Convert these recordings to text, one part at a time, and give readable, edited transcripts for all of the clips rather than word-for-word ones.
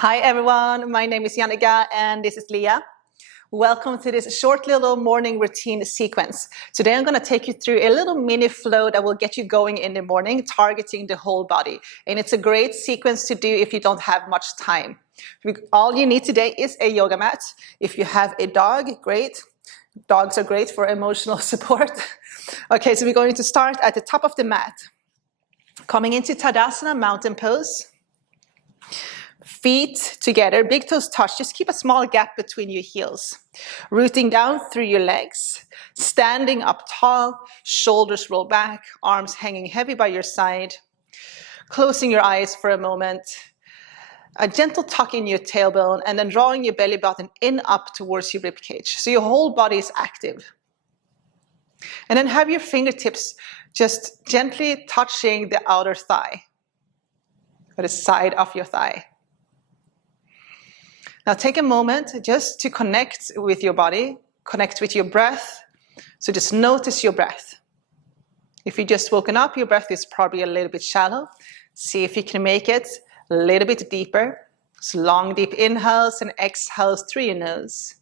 Hi everyone, my name is Jannica and this is Leah. Welcome to this short little morning routine sequence. Today I'm going to take you through a little mini flow that will get you going in the morning, targeting the whole body. And it's a great sequence to do if you don't have much time. All you need today is a yoga mat. If you have a dog, great. Dogs are great for emotional support. Okay, so we're going to start at the top of the mat. Coming into Tadasana, mountain pose. Feet together, big toes touch. Just keep a small gap between your heels. Rooting down through your legs. Standing up tall, shoulders roll back, arms hanging heavy by your side. Closing your eyes for a moment. A gentle tuck in your tailbone and then drawing your belly button in up towards your rib cage. So your whole body is active. And then have your fingertips just gently touching the outer thigh, or the side of your thigh. Now take a moment just to connect with your body, connect with your breath. So just notice your breath. If you just woken up, your breath is probably a little bit shallow. See if you can make it a little bit deeper. So long, deep inhales and exhales through your nose.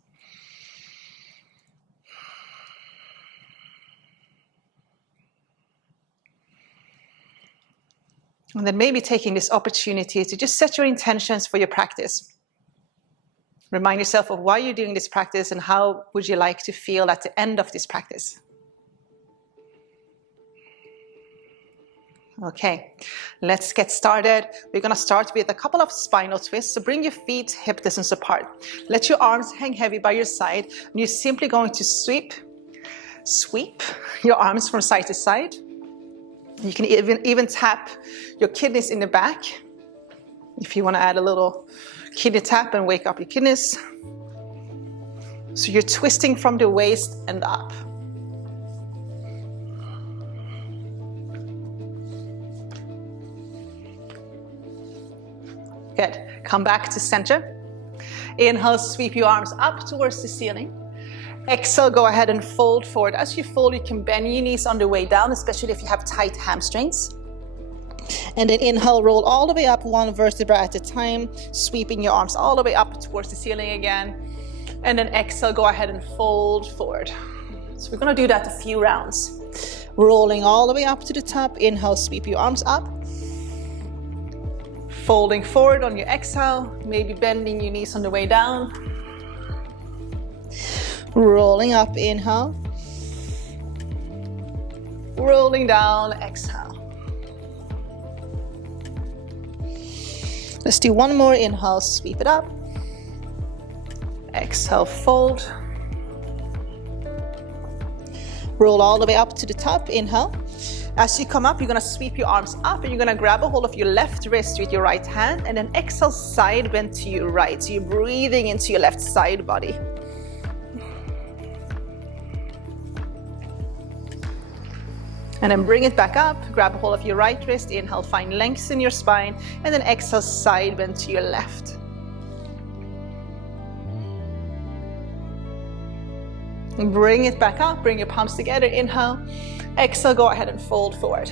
And then maybe taking this opportunity to just set your intentions for your practice. Remind yourself of why you're doing this practice and how would you like to feel at the end of this practice. Okay, let's get started. We're going to start with a couple of spinal twists. So bring your feet hip distance apart. Let your arms hang heavy by your side. And you're simply going to sweep your arms from side to side. You can even tap your kidneys in the back if you want to add a little kidney tap and wake up your kidneys. So you're twisting from the waist and up. Good. Come back to center. Inhale, sweep your arms up towards the ceiling. Exhale, go ahead and fold forward. As you fold, you can bend your knees on the way down, especially if you have tight hamstrings. And then inhale, roll all the way up, one vertebra at a time, sweeping your arms all the way up towards the ceiling again. And then exhale, go ahead and fold forward. So we're going to do that a few rounds. Rolling all the way up to the top. Inhale, sweep your arms up. Folding forward on your exhale, maybe bending your knees on the way down. Rolling up, inhale. Rolling down, exhale. Let's do one more. Inhale, sweep it up. Exhale, fold. Roll all the way up to the top. Inhale. As you come up, you're going to sweep your arms up and you're going to grab a hold of your left wrist with your right hand and then exhale, side bend to your right. So you're breathing into your left side body. And then bring it back up, grab a hold of your right wrist, inhale, find length in your spine, and then exhale, side bend to your left. And bring it back up, bring your palms together, inhale, exhale, go ahead and fold forward.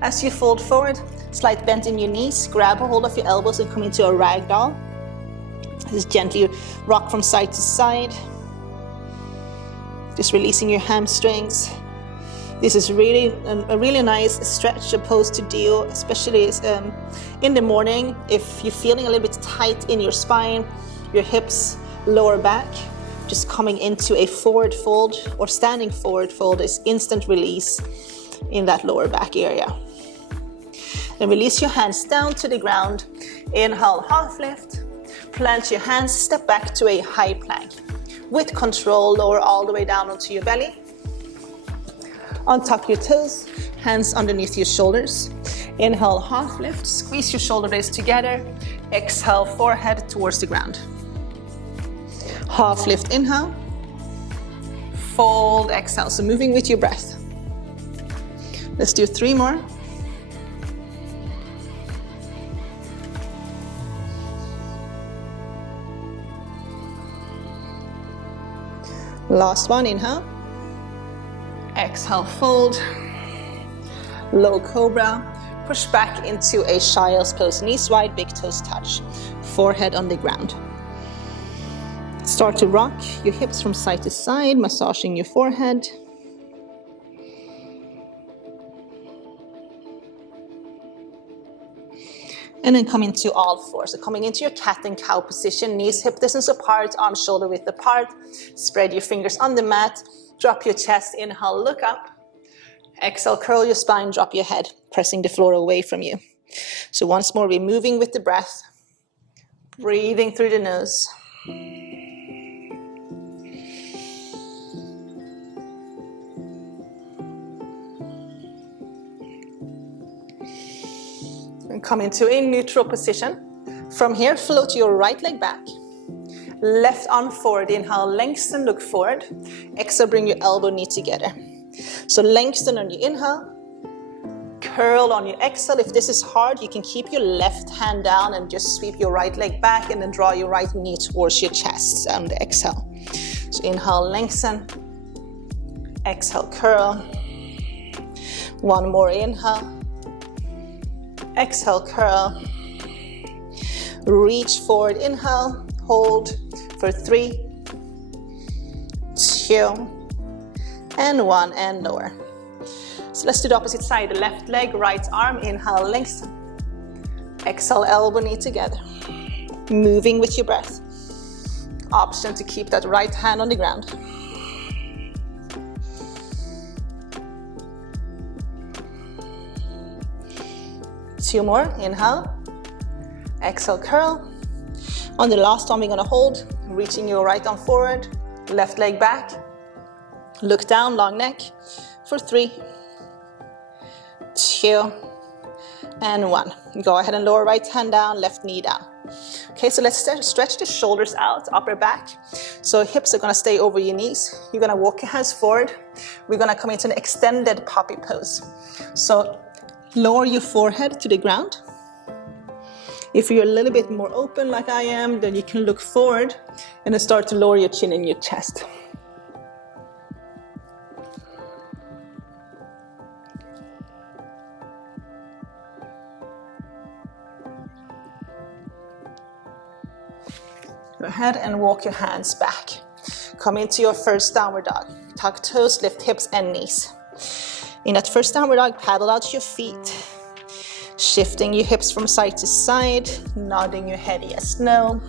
As you fold forward, slight bend in your knees, grab a hold of your elbows and come into a ragdoll. Just gently rock from side to side. Just releasing your hamstrings. This is really a really nice stretch pose to do, especially in the morning. If you're feeling a little bit tight in your spine, your hips, lower back, just coming into a forward fold or standing forward fold is instant release in that lower back area. Then release your hands down to the ground. Inhale, half lift. Plant your hands, step back to a high plank. With control, lower all the way down onto your belly. Untuck your toes, hands underneath your shoulders. Inhale, half lift, squeeze your shoulder blades together. Exhale, forehead towards the ground. Half lift, inhale. Fold, exhale. So moving with your breath. Let's do 3 more. Last one, inhale. Exhale, fold. Low cobra. Push back into a child's pose, knees wide, big toes touch, forehead on the ground. Start to rock your hips from side to side, massaging your forehead. And then come into all fours. So coming into your cat and cow position, knees hip distance apart, arms shoulder width apart. Spread your fingers on the mat. Drop your chest, inhale, look up. Exhale, curl your spine, drop your head, pressing the floor away from you. So once more, we're moving with the breath. Breathing through the nose. And come into a neutral position. From here, float your right leg back. Left arm forward, inhale, lengthen, look forward. Exhale, bring your elbow, knee together. So lengthen on your inhale. Curl on your exhale. If this is hard, you can keep your left hand down and just sweep your right leg back and then draw your right knee towards your chest on the exhale. So inhale, lengthen. Exhale, curl. One more inhale. Exhale, curl. Reach forward, inhale, hold for 3, 2, and 1, and lower. So let's do the opposite side. The left leg, right arm, inhale, lengthen. Exhale, elbow, knee together. Moving with your breath. Option to keep that right hand on the ground. Two more, inhale. Exhale, curl. On the last one, we're gonna hold, reaching your right arm forward, left leg back. Look down, long neck, for 3, 2, and 1. Go ahead and lower right hand down, left knee down. Okay, so let's stretch the shoulders out, upper back. So hips are gonna stay over your knees. You're gonna walk your hands forward. We're gonna come into an extended puppy pose. So lower your forehead to the ground. If you're a little bit more open like I am, then you can look forward and then start to lower your chin and your chest. Go ahead and walk your hands back. Come into your first downward dog. Tuck toes, lift hips and knees. In that first downward dog, paddle out your feet. Shifting your hips from side to side, nodding your head yes, no.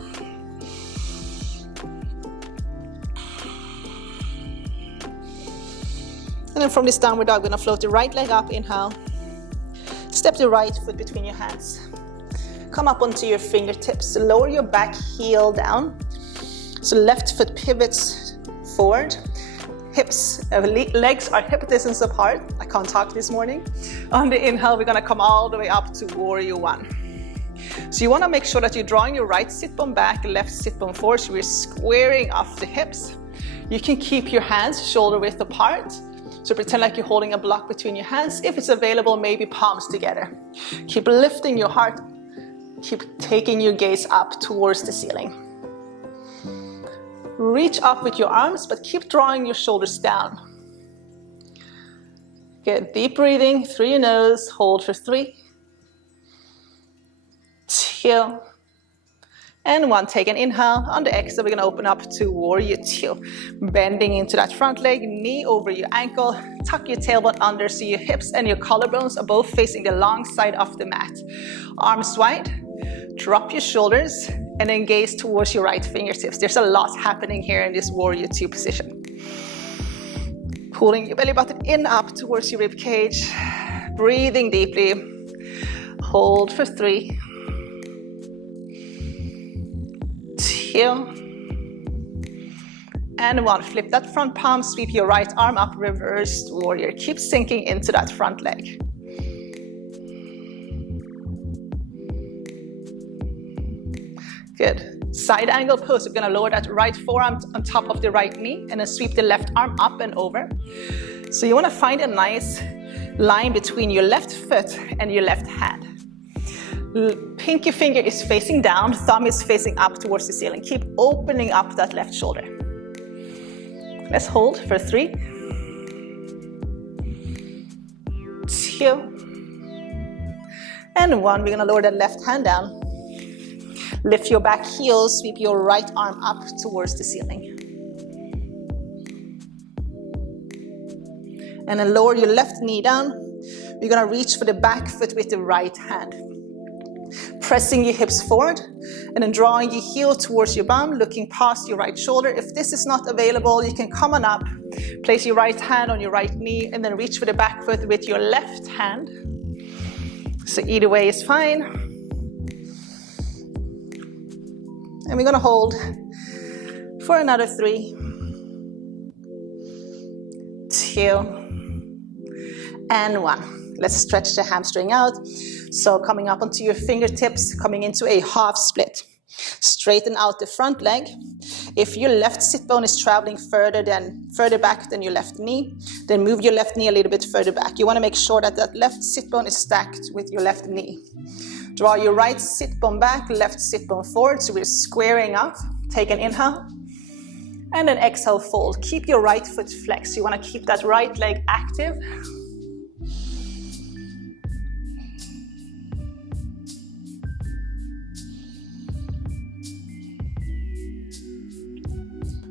And then from this downward dog, we're gonna float the right leg up, inhale. Step the right foot between your hands. Come up onto your fingertips, lower your back heel down. So left foot pivots forward. Legs are hip distance apart. I can't talk this morning. On the inhale, we're gonna come all the way up to warrior one. So you wanna make sure that you're drawing your right sit bone back, left sit bone forward, so we're squaring off the hips. You can keep your hands shoulder width apart. So pretend like you're holding a block between your hands. If it's available, maybe palms together. Keep lifting your heart. Keep taking your gaze up towards the ceiling. Reach up with your arms, but keep drawing your shoulders down. Get deep breathing through your nose. Hold for 3, 2, and 1. Take an inhale. On the exhale, we're gonna open up to warrior 2. Bending into that front leg, knee over your ankle. Tuck your tailbone under so your hips and your collarbones are both facing the long side of the mat. Arms wide. Drop your shoulders and then gaze towards your right fingertips. There's a lot happening here in this warrior 2 position. Pulling your belly button in up towards your rib cage. Breathing deeply. Hold for 3, 2, and 1. Flip that front palm, sweep your right arm up, reversed warrior. Keep sinking into that front leg. Good. Side angle pose. We're gonna lower that right forearm on top of the right knee and then sweep the left arm up and over. So you wanna find a nice line between your left foot and your left hand. Pinky finger is facing down, thumb is facing up towards the ceiling. Keep opening up that left shoulder. Let's hold for 3, 2, And 1, we're gonna lower that left hand down. Lift your back heel, sweep your right arm up towards the ceiling. And then lower your left knee down. We're gonna reach for the back foot with the right hand. Pressing your hips forward, and then drawing your heel towards your bum, looking past your right shoulder. If this is not available, you can come on up, place your right hand on your right knee, and then reach for the back foot with your left hand. So either way is fine. And we're gonna hold for another 3, 2, and 1. Let's stretch the hamstring out. So coming up onto your fingertips, coming into a half split. Straighten out the front leg. If your left sit bone is traveling further back than your left knee, then move your left knee a little bit further back. You want to make sure that that left sit bone is stacked with your left knee. Draw your right sit bone back, left sit bone forward. So we're squaring up. Take an inhale. And then exhale, fold. Keep your right foot flexed. You want to keep that right leg active.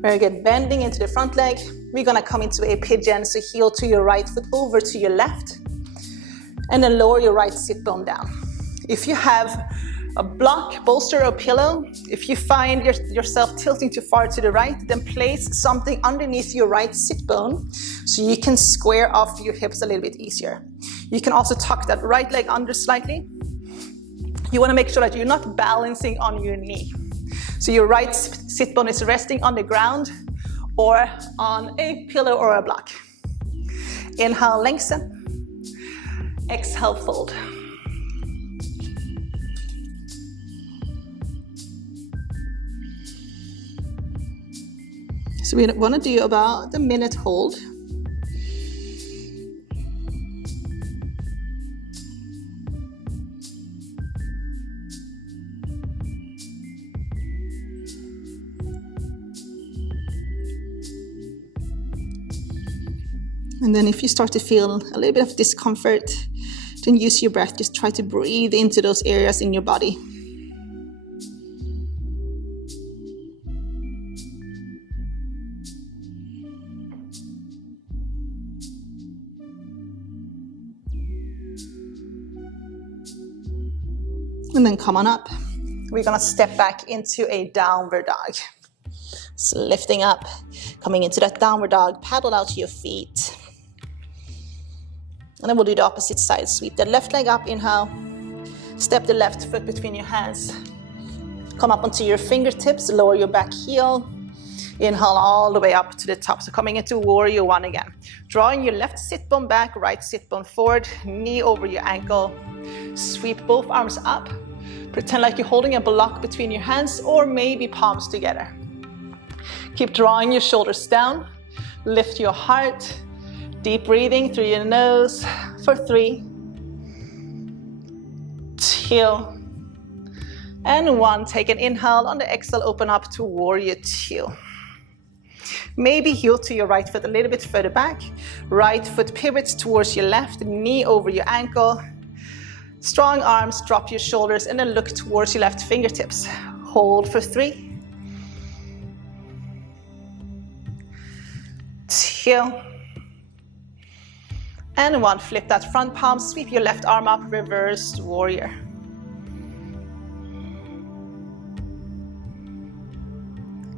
Very good, bending into the front leg. We're gonna come into a pigeon, so heel to your right foot over to your left. And then lower your right sit bone down. If you have a block, bolster or pillow, if you find yourself tilting too far to the right, then place something underneath your right sit bone so you can square off your hips a little bit easier. You can also tuck that right leg under slightly. You wanna make sure that you're not balancing on your knee. So your right sit bone is resting on the ground or on a pillow or a block. Inhale, lengthen. Exhale, fold. So we want to do about a minute hold. And then if you start to feel a little bit of discomfort, then use your breath. Just try to breathe into those areas in your body. And then come on up. We're gonna step back into a downward dog. So lifting up, coming into that downward dog, paddle out to your feet. And then we'll do the opposite side. Sweep the left leg up, inhale. Step the left foot between your hands. Come up onto your fingertips, lower your back heel. Inhale all the way up to the top. So coming into warrior 1 again. Drawing your left sit bone back, right sit bone forward, knee over your ankle. Sweep both arms up. Pretend like you're holding a block between your hands or maybe palms together. Keep drawing your shoulders down. Lift your heart. Deep breathing through your nose for 3, 2, and 1. Take an inhale. On the exhale, open up to warrior 2. Maybe heel to your right foot a little bit further back. Right foot pivots towards your left, knee over your ankle. Strong arms, drop your shoulders, and then look towards your left fingertips. Hold for 3, 2, and 1. Flip that front palm, sweep your left arm up, reversed warrior.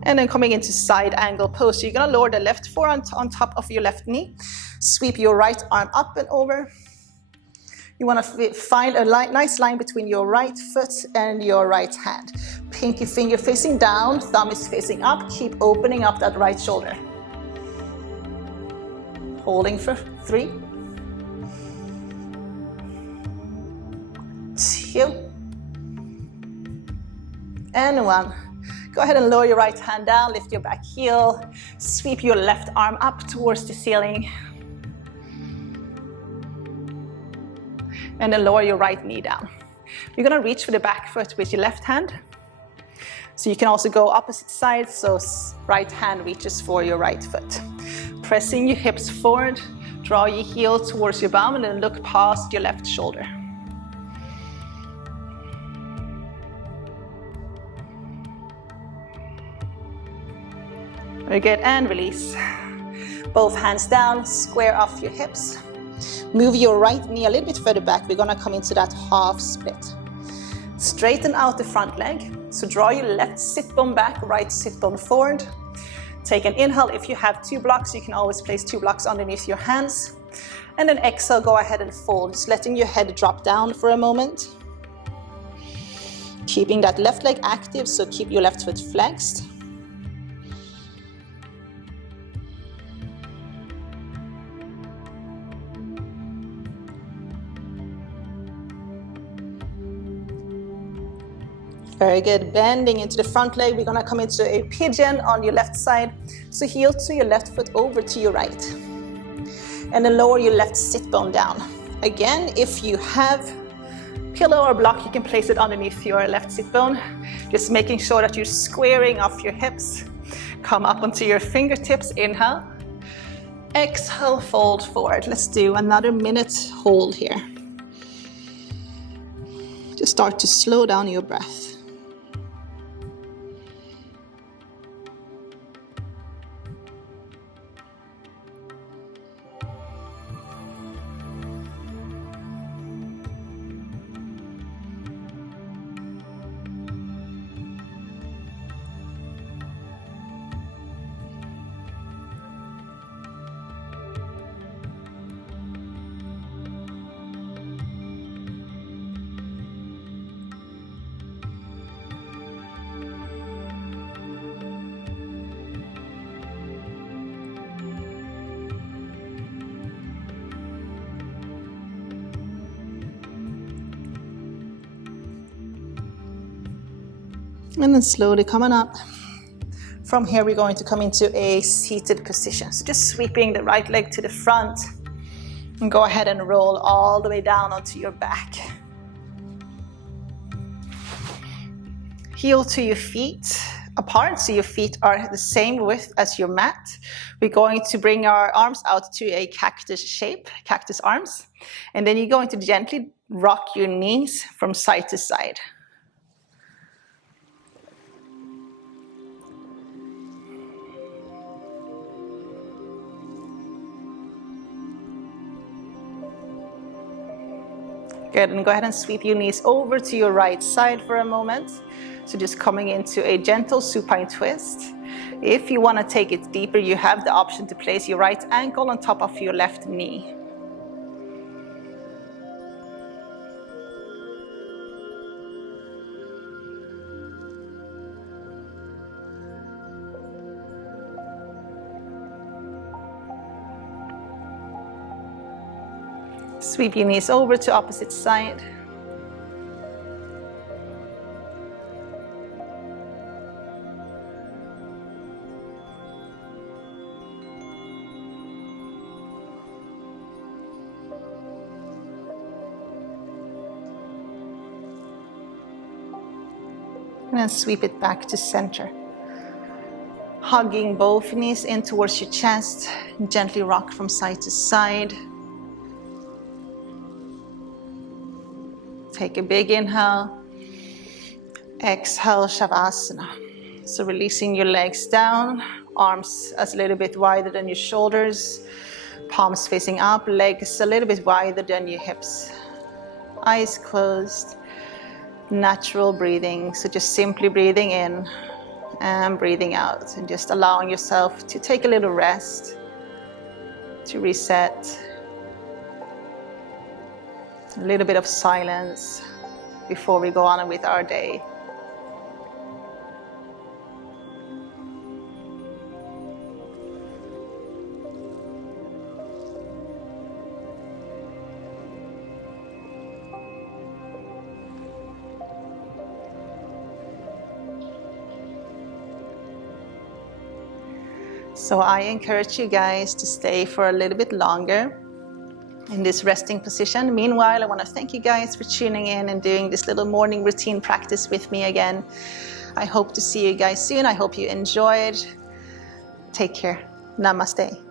And then coming into side angle pose. So you're gonna lower the left forearm on top of your left knee. Sweep your right arm up and over. You wanna find a nice line between your right foot and your right hand. Pinky finger facing down, thumb is facing up. Keep opening up that right shoulder. Holding for 3, 2, and 1. Go ahead and lower your right hand down, lift your back heel, sweep your left arm up towards the ceiling. And then lower your right knee down. You're gonna reach for the back foot with your left hand. So you can also go opposite sides, so right hand reaches for your right foot. Pressing your hips forward, draw your heel towards your bum and then look past your left shoulder. Very good, and release. Both hands down, square off your hips. Move your right knee a little bit further back. We're gonna come into that half split. Straighten out the front leg. So draw your left sit bone back, right sit bone forward. Take an inhale. If you have 2 blocks, you can always place 2 blocks underneath your hands. And then exhale, go ahead and fold, just letting your head drop down for a moment. Keeping that left leg active, so keep your left foot flexed. Very good, bending into the front leg. We're gonna come into a pigeon on your left side. So heel to your left foot over to your right. And then lower your left sit bone down. Again, if you have pillow or block, you can place it underneath your left sit bone. Just making sure that you're squaring off your hips. Come up onto your fingertips, inhale. Exhale, fold forward. Let's do another minute hold here. Just start to slow down your breath. And then slowly coming up. From here, we're going to come into a seated position. So just sweeping the right leg to the front and go ahead and roll all the way down onto your back. Heel to your feet apart, so your feet are the same width as your mat. We're going to bring our arms out to a cactus shape, cactus arms. And then you're going to gently rock your knees from side to side. Good, and go ahead and sweep your knees over to your right side for a moment. So just coming into a gentle supine twist. If you want to take it deeper, you have the option to place your right ankle on top of your left knee. Sweep your knees over to opposite side. And then sweep it back to center. Hugging both knees in towards your chest. Gently rock from side to side. Take a big inhale. Exhale, Shavasana. So releasing your legs down, arms a little bit wider than your shoulders, palms facing up, legs a little bit wider than your hips. Eyes closed, natural breathing. So just simply breathing in and breathing out, and just allowing yourself to take a little rest, to reset. A little bit of silence before we go on with our day. So I encourage you guys to stay for a little bit longer in this resting position. Meanwhile, I want to thank you guys for tuning in and doing this little morning routine practice with me again. I hope to see you guys soon. I hope you enjoyed. Take care. Namaste.